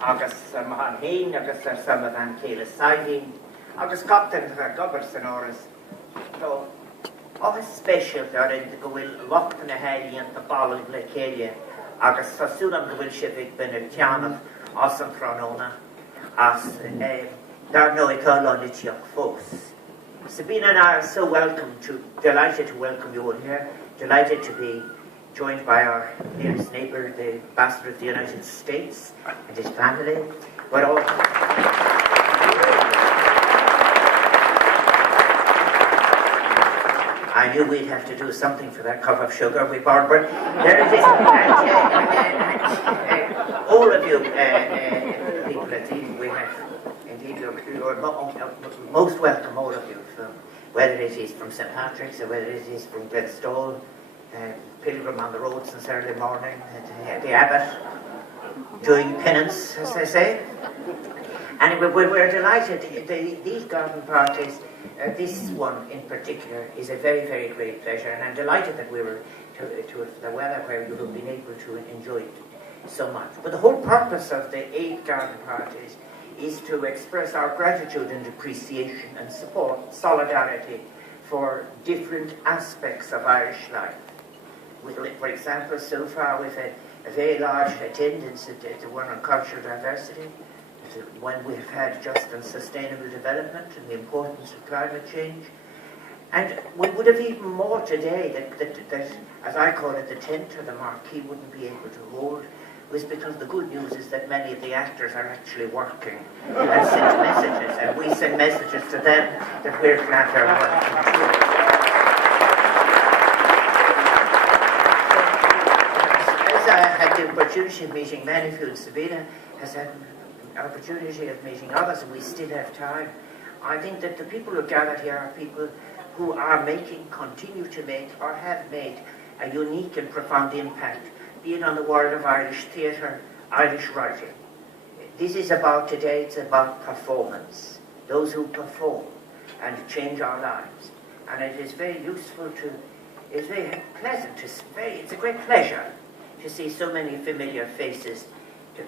agus mahan hain, agus sama van Kayla siding, agus captain Gobbers and Oris. So, of special there in the Gwil locked in a heady and the ball in Blakelia, agus Sasulam Gwil Shivik ben a Tianov, Awesome Pronona, as there no ecologic folks. Sabina and I are so delighted to welcome you all here, delighted to be joined by our nearest neighbour, the Ambassador of the United States and his family, but all. I knew we'd have to do something for that cup of sugar we borrowed, but there it is. And all of you people, indeed, we have, indeed, you're most welcome, all of you, from, whether it is from St. Patrick's or whether it is from Glenstall, pilgrim on the road since early morning, the abbot, doing penance, as they say. And we're delighted. These garden parties, this one in particular, is a very, very great pleasure, and I'm delighted that we were to the weather where you have been able to enjoy it so much. But the whole purpose of the 8 garden parties is to express our gratitude and appreciation and support, solidarity for different aspects of Irish life. For example, so far we've had a very large attendance at the one on cultural diversity, when we've had just and sustainable development and the importance of climate change. And we would have even more today that, as I call it, the tent or the marquee wouldn't be able to hold, was because the good news is that many of the actors are actually working and send messages, and we send messages to them that we're glad they're working too. As I had the opportunity of meeting many of you, Sabina has had an opportunity of meeting others, and we still have time. I think that the people who gathered here are people who are making, continue to make, or have made a unique and profound impact, be it on the world of Irish theatre, Irish writing. This is about today, it's about performance. Those who perform and change our lives. And it is very useful to, it's very pleasant, it's a great pleasure to see so many familiar faces,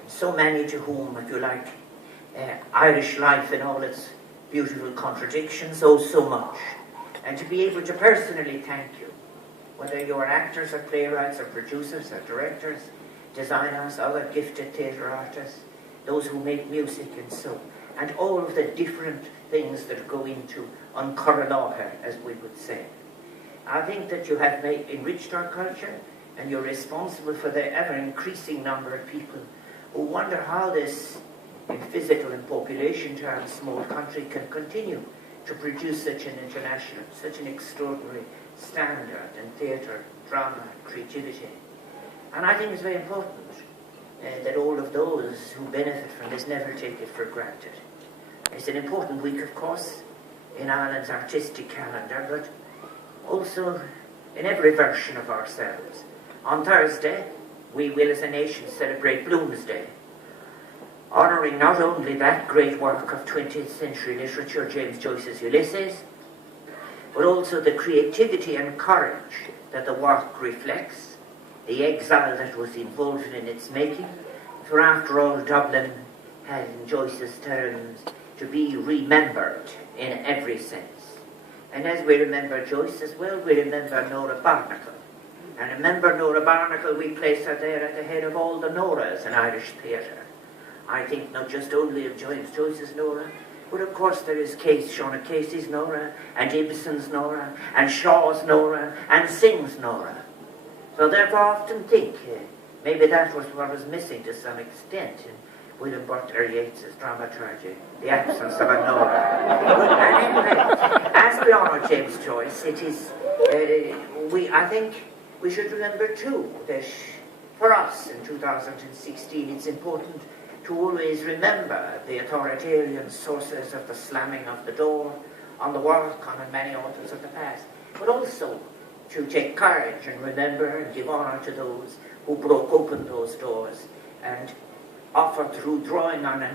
so many to whom, if you like, Irish life in all its beautiful contradictions owes so much. And to be able to personally thank you, whether you're actors or playwrights or producers or directors, designers, other gifted theatre artists, those who make music and so, and all of the different things that go into an Corralacha, as we would say. I think that you have enriched our culture, and you're responsible for the ever-increasing number of people who wonder how this, in physical and population terms, small country can continue to produce such an international, such an extraordinary standard in theatre, drama, creativity. And I think it's very important that all of those who benefit from this never take it for granted. It's an important week, of course, in Ireland's artistic calendar, but also in every version of ourselves. On Thursday, we will as a nation celebrate Bloomsday, honouring not only that great work of 20th century literature, James Joyce's Ulysses, but also the creativity and courage that the work reflects, the exile that was involved in its making, for after all, Devlin had, in Joyce's terms, to be remembered in every sense. And as we remember Joyce as well, we remember Nora Barnacle. And remember Nora Barnacle, we place her there at the head of all the Noras in Irish theatre. I think not just only of James Joyce's Nora, but of course there is Sean Casey's Nora, and Ibsen's Nora, and Shaw's Nora, and Synge's Nora. So therefore I often think maybe that was what was missing to some extent in William Butler Yeats's dramaturgy, the absence of a Nora. And anyway, as we honour James Joyce, it is, I think we should remember too that for us in 2016 it's important to always remember the authoritarian sources of the slamming of the door on the work on many authors of the past, but also to take courage and remember and give honour to those who broke open those doors and offered, through drawing on an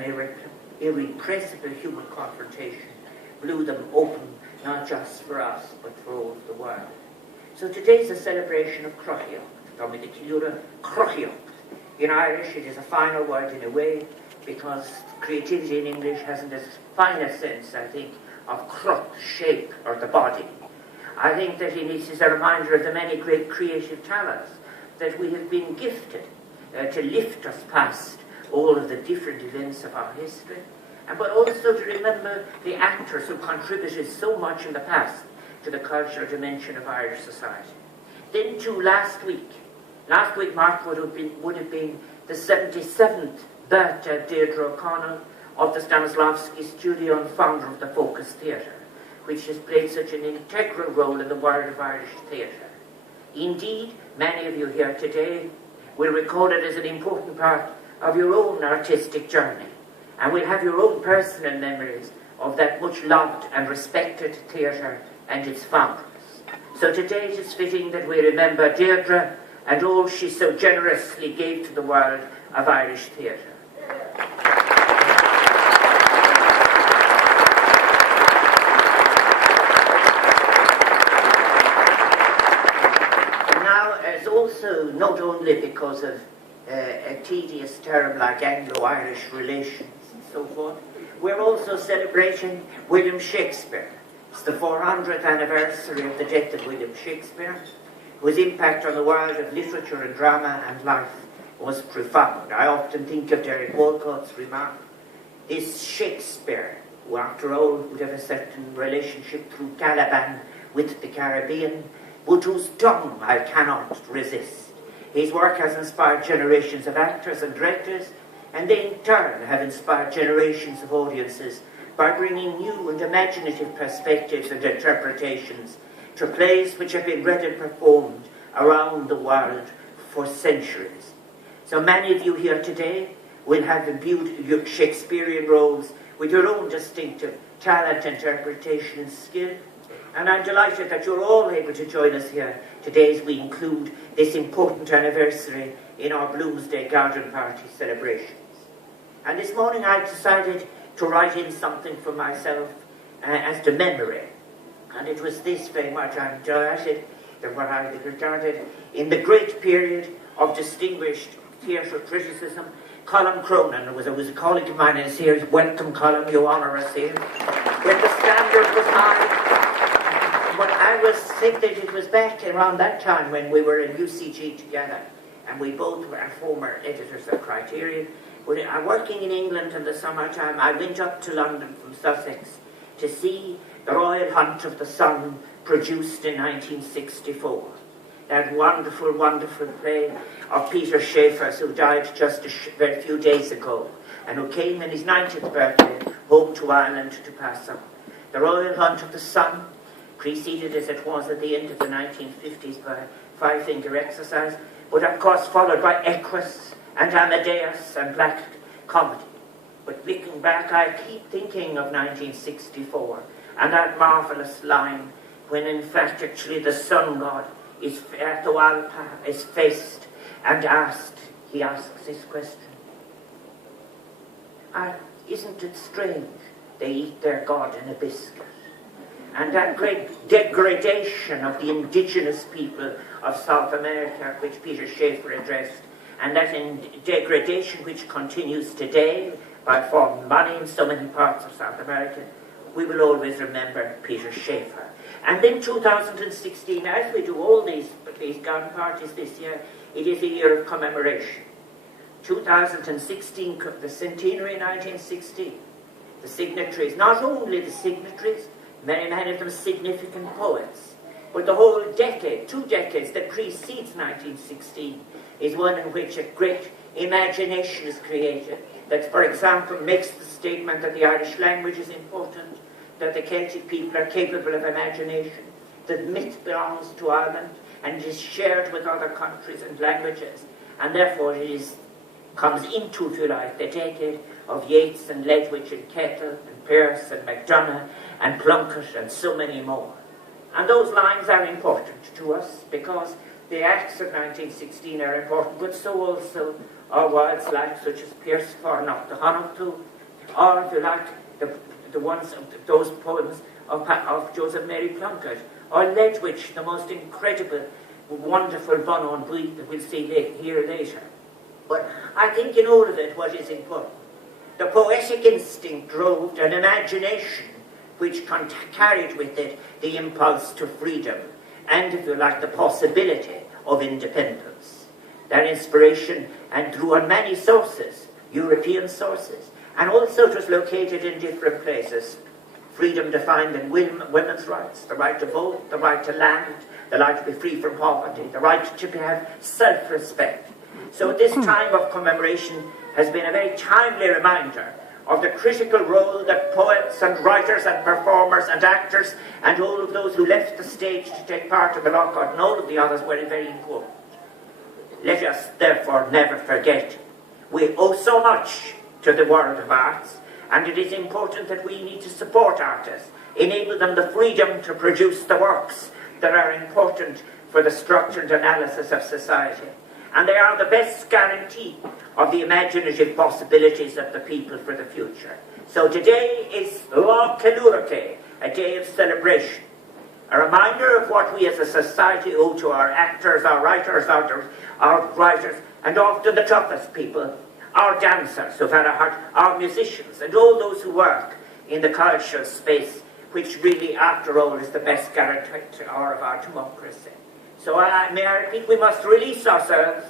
irrepressible human confrontation, blew them open not just for us but for all of the world. So today's a celebration of Crochiocht, from the Kilura Crochiocht. In Irish it is a final word in a way because creativity in English hasn't as fine a sense, I think, of crop, shape, or the body. I think that it is a reminder of the many great creative talents that we have been gifted to lift us past all of the different events of our history, but also to remember the actors who contributed so much in the past to the cultural dimension of Irish society. Then too, last week Mark would have been the 77th birthday of Deirdre O Connell, of the Stanislavski studio and founder of the Focus Theatre, which has played such an integral role in the world of Irish theatre. Indeed, many of you here today will recall it as an important part of your own artistic journey, and will have your own personal memories of that much loved and respected theatre and its founders. So today it is fitting that we remember Deirdre and all she so generously gave to the world of Irish theatre. Now, as also not only because of a tedious term like Anglo-Irish relations and so forth, we're also celebrating William Shakespeare. It's the 400th anniversary of the death of William Shakespeare, whose impact on the world of literature and drama and life was profound. I often think of Derek Walcott's remark, this Shakespeare, who after all would have a certain relationship through Caliban with the Caribbean, but whose tongue I cannot resist. His work has inspired generations of actors and directors, and they in turn have inspired generations of audiences by bringing new and imaginative perspectives and interpretations to plays which have been read and performed around the world for centuries. So many of you here today will have imbued your Shakespearean roles with your own distinctive talent, interpretation and skill, and I'm delighted that you're all able to join us here today as we include this important anniversary in our Bloomsday garden party celebrations. And this morning I decided to write in something for myself as to memory. And it was this very much, I'm delighted that what I regarded in the great period of distinguished theatre criticism, Colm Cronin was a colleague of mine, is here. Welcome, Colm, you honour us here. When the standard was high, but I was think that it was back around that time when we were in UCG together, and we both were former editors of Criterion. I'm working in England in the summertime. I went up to London from Sussex to see The Royal Hunt of the Sun, produced in 1964. That wonderful, wonderful play of Peter Schaeffer's, who died just a very few days ago, and who came in his 90th birthday home to Ireland to pass on. The Royal Hunt of the Sun, preceded as it was at the end of the 1950s by Five-Finger Exercise, but of course followed by Equus and Amadeus and Black Comedy. But looking back, I keep thinking of 1964 and that marvellous line when in fact actually the sun god is Atahualpa is faced and he asks this question. Isn't it strange they eat their god in a biscuit? And that great degradation of the indigenous people of South America, which Peter Schaeffer addressed, and that degradation which continues today by foreign money in so many parts of South America, we will always remember Peter Schaeffer. And then 2016, as we do all these garden parties this year, it is a year of commemoration. 2016, the centenary 1916, the signatories, not only the signatories, many of them significant poets, but the whole decade, 2 decades that precedes 1916, is one in which a great imagination is created that, for example, makes the statement that the Irish language is important, that the Celtic people are capable of imagination, that myth belongs to Ireland and is shared with other countries and languages, and therefore it comes into, if you like, the decade of Yeats and Ledwidge and Kettle and Pearse and MacDonagh and Plunkett and so many more. And those lines are important to us because the acts of 1916 are important, but so also are words like such as Pierce Farnock, the Honoctu, or if you like, the ones of those poems of Joseph Mary Plunkett, or Ledwidge, the most incredible, wonderful bon on buit that we'll see here later. But I think in all of it, what is important the poetic instinct drove an imagination which carried with it the impulse to freedom and, if you like, the possibility of independence. That inspiration and drew on many sources, European sources, and also it was located in different places. Freedom defined in women's rights, the right to vote, the right to land, the right to be free from poverty, the right to have self-respect. So this time of commemoration has been a very timely reminder of the critical role that poets and writers and performers and actors and all of those who left the stage to take part in the lockout and all of the others were very important. Let us therefore never forget we owe so much to the world of arts, and it is important that we need to support artists, enable them the freedom to produce the works that are important for the structured analysis of society. And they are the best guarantee of the imaginative possibilities of the people for the future. So today is Lá Ceiliúradh, a day of celebration, a reminder of what we as a society owe to our actors, our writers, and often the toughest people, our dancers who've had a heart, our musicians, and all those who work in the cultural space, which really, after all, is the best guarantor of our democracy. So may I repeat, we must release ourselves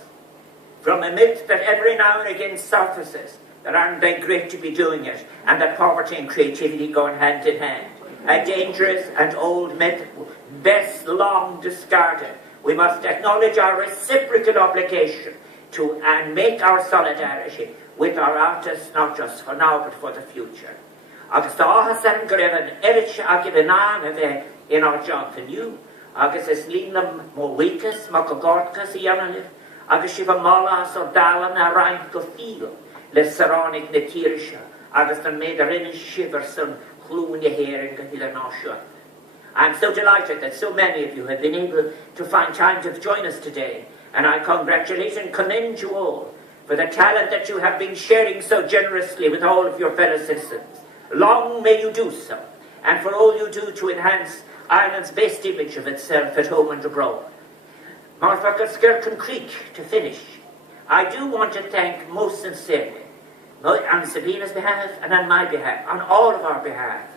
from a myth that every now and again surfaces, that aren't they great to be doing it, and that poverty and creativity go hand in hand. A dangerous and old myth, best long discarded. We must acknowledge our reciprocal obligation to and make our solidarity with our artists, not just for now, but for the future. Agus tá áhas go raibh an eirit a go bhfuil ná a bheith in our job for you. Agus is línam mó weakas, má go gordchas I ananif, agus si bh málas or dalan a raint go fíl, le saránig na tírisha, agus an méid a rinne shiver son chlún a héring go híle náisiúach. I'm so delighted that so many of you have been able to find time to join us today, and I congratulate and commend you all for the talent that you have been sharing so generously with all of your fellow citizens. Long may you do so, and for all you do to enhance Ireland's best image of itself at home and abroad. Martha Skirkin Creek, to finish, I do want to thank most sincerely, on Sabina's behalf and on my behalf, on all of our behalf,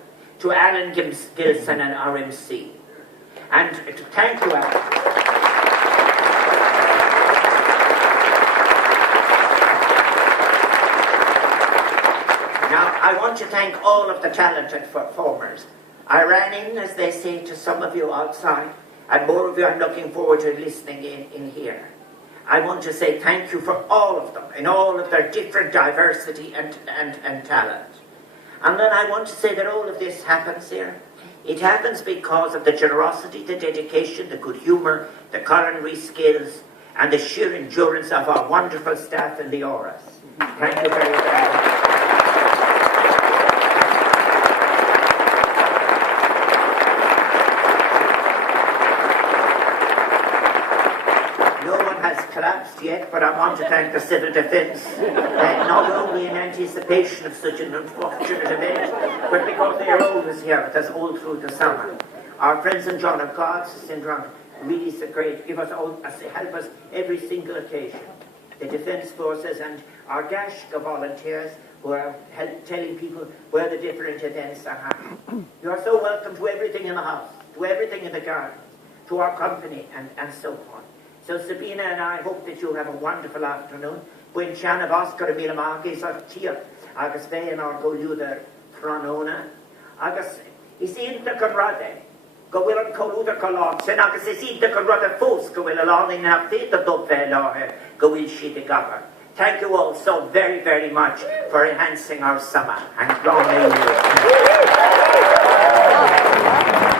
to Alan Gilson and RMC. And to thank you, Alan. I want to thank all of the talented performers. I ran in, as they say, to some of you outside, and more of you are looking forward to listening in here. I want to say thank you for all of them, in all of their different diversity and talent. And then I want to say that all of this happens here. It happens because of the generosity, the dedication, the good humour, the culinary skills, and the sheer endurance of our wonderful staff in the Auras. Thank you very much. Collapsed yet, but I want to thank the Civil Defence, not only in anticipation of such an unfortunate event, but because they are always here with us all through the summer. Our friends in John of God's syndrome really so great, give us all, help us every single occasion. The Defence Forces and our Gashka volunteers who are telling people where the different events are happening. You are so welcome to everything in the house, to everything in the garden, to our company, and so on. So Sabina and I hope that you'll have a wonderful afternoon. When Shanna Oscar Milamagis or Tia, Agus Bay and our Goluda Pranona, Agus is in the Conrade, go will and Coluda Colon, Sen Agus is in the Conrade Fos, go will along in our feet the Dubbe, go will she the govern. Thank you all so very, very much for enhancing our summer and long may you.